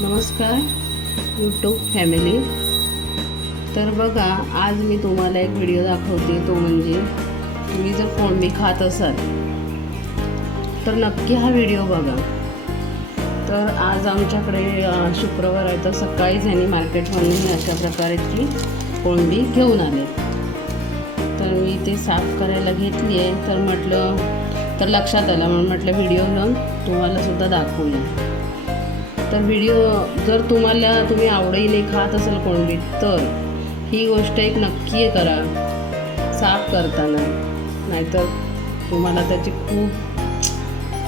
नमस्कार YouTube family तर बघा आज मी तुम्हाला एक व्हिडिओ दाखवते तो म्हणजे तुम्ही जर कोळंबी खात असाल तर नक्की हा व्हिडिओ बघा. तर आज आमच्याकडे शुक्रवार आहे तर सकाळीच यांनी मार्केटमधून अशा प्रकारची कोळंबी घेऊन आले. तर मी ते साफ करायला घेतली आहे तर म्हटलं तर लक्षात आलं म्हणून म्हटलं व्हिडिओ घेऊन तुम्हालासुद्धा दाखवूया. तर व्हिडिओ जर तुम्हाला तुम्ही आवडीने खात असाल कोणबी तर ही गोष्ट एक नक्की करा. साफ करताना. नाहीतर तुम्हाला त्याची खूप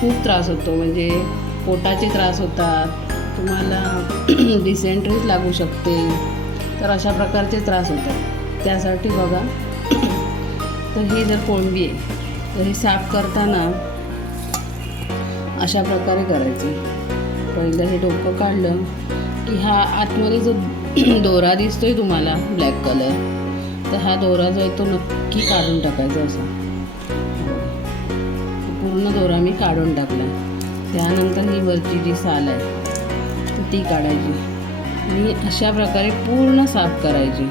खूप त्रास होतो. म्हणजे पोटाचे त्रास होतात. तुम्हाला डिसेंट्रीज लागू शकते. तर अशा प्रकारचे त्रास होतात. त्यासाठी बघा. तर ही जर कोळंबी आहे तर ही साफ करताना अशा प्रकारे करायची. पहिलं हे डोकं काढलं की हा आतमध्ये जो दोरा दिसतोय तुम्हाला ब्लॅक कलर तर हा दोरा जो आहे तो नक्की काढून टाकायचा असा. पूर्ण दोरा मी काढून टाकला. त्यानंतर ही वरची जी साल आहे तर ती काढायची. मी अशा प्रकारे पूर्ण साफ करायची.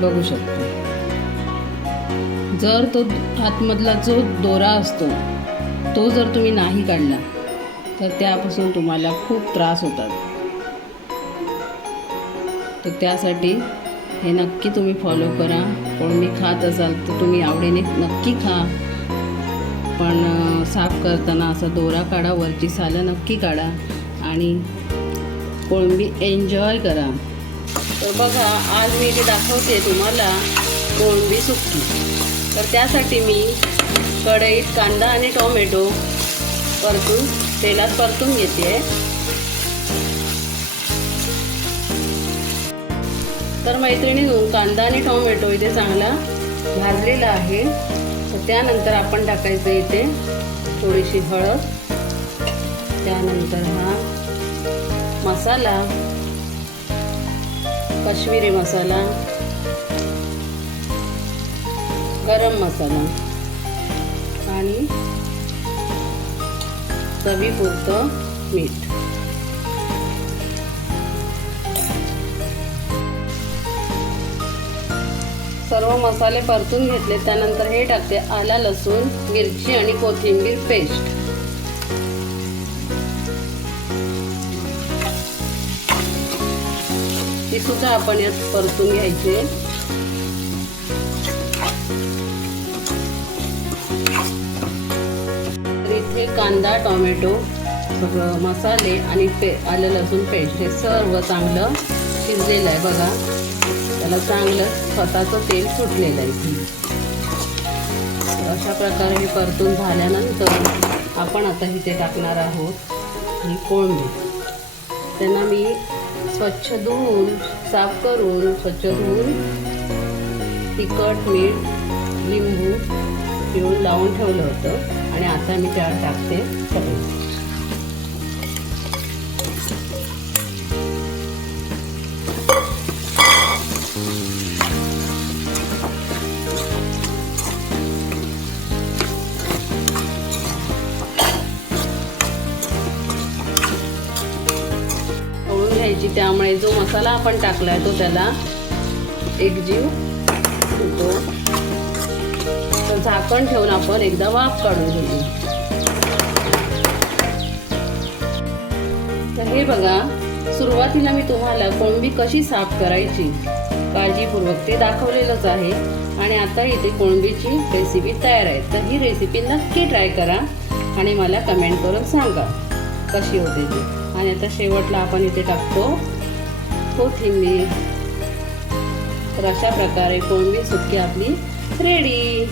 बघू शकतो. जर तो आतमधला जो दोरा असतो तो जर तुम्ही नाही काढला तर त्यापासून तुम्हाला खूप त्रास होतात. तर त्यासाठी हे नक्की तुम्ही फॉलो करा. कोणी खात असाल तर तुम्ही आवडीने नक्की खा. पण साफ करताना असा दोरा काढा वरची सालं नक्की काढा. आणि कोळंबी एन्जॉय करा. तर बघा आज मी जे दाखवते तुम्हाला कोळंबी सुकी. तर त्यासाठी मी कढईत कांदा आणि टोमॅटो परतून तेलात परतून घेते तर मैत्रिणी कांदा आणि टोमॅटो इथे चांगला भाजलेला आहे. तर त्यानंतर आपण टाकायचं इथे थोडीशी हळद. त्यानंतर हा मसाला काश्मीरी मसाला गरम मसाला आणि चवीपुरतं मीठ. सर्व मसाले परतून घेतले त्यानंतर हे टाकते आला लसूण मिरची आणि कोथिंबीर पेस्ट. ती सुद्धा आपण यात परतून घ्यायचे. कांदा टोमॅटो सगळं मसाले आणि पे आलं लसूण पेस्ट. हे सर्व चांगलं शिजलेलं आहे बघा. त्याला चांगलं स्वतःचं तेल सुटलेलं आहे. इथे अशा प्रकारे हे परतून झाल्यानंतर आपण आता इथे टाकणार आहोत ही कोळंबी. त्यांना मी स्वच्छ धुवून साफ करून स्वच्छ धुवून तिखट मीठ लिंबू पिळून लावून ठेवलं होतं. आणि आता मी त्यावर टाकते सगळं. घ्यायची त्यामुळे जो मसाला आपण टाकलाय तो त्याला एकजीव होतो झाकण ठेवून आपण एकदा वाफ काढून घेऊ. तर हे बघा सुरुवातीला मी तुम्हाला कोळंबी कशी साफ करायची काळजीपूर्वक ते दाखवलेलंच आहे. आणि आता इथे कोळंबीची रेसिपी तयार आहे. तर ही रेसिपी नक्की ट्राय करा आणि मला कमेंट करून सांगा कशी होते ती. आणि आता शेवटला आपण इथे टाकतो कोथिंबीर. तर अशा प्रकारे कोळंबी सुटकी आपली रेडी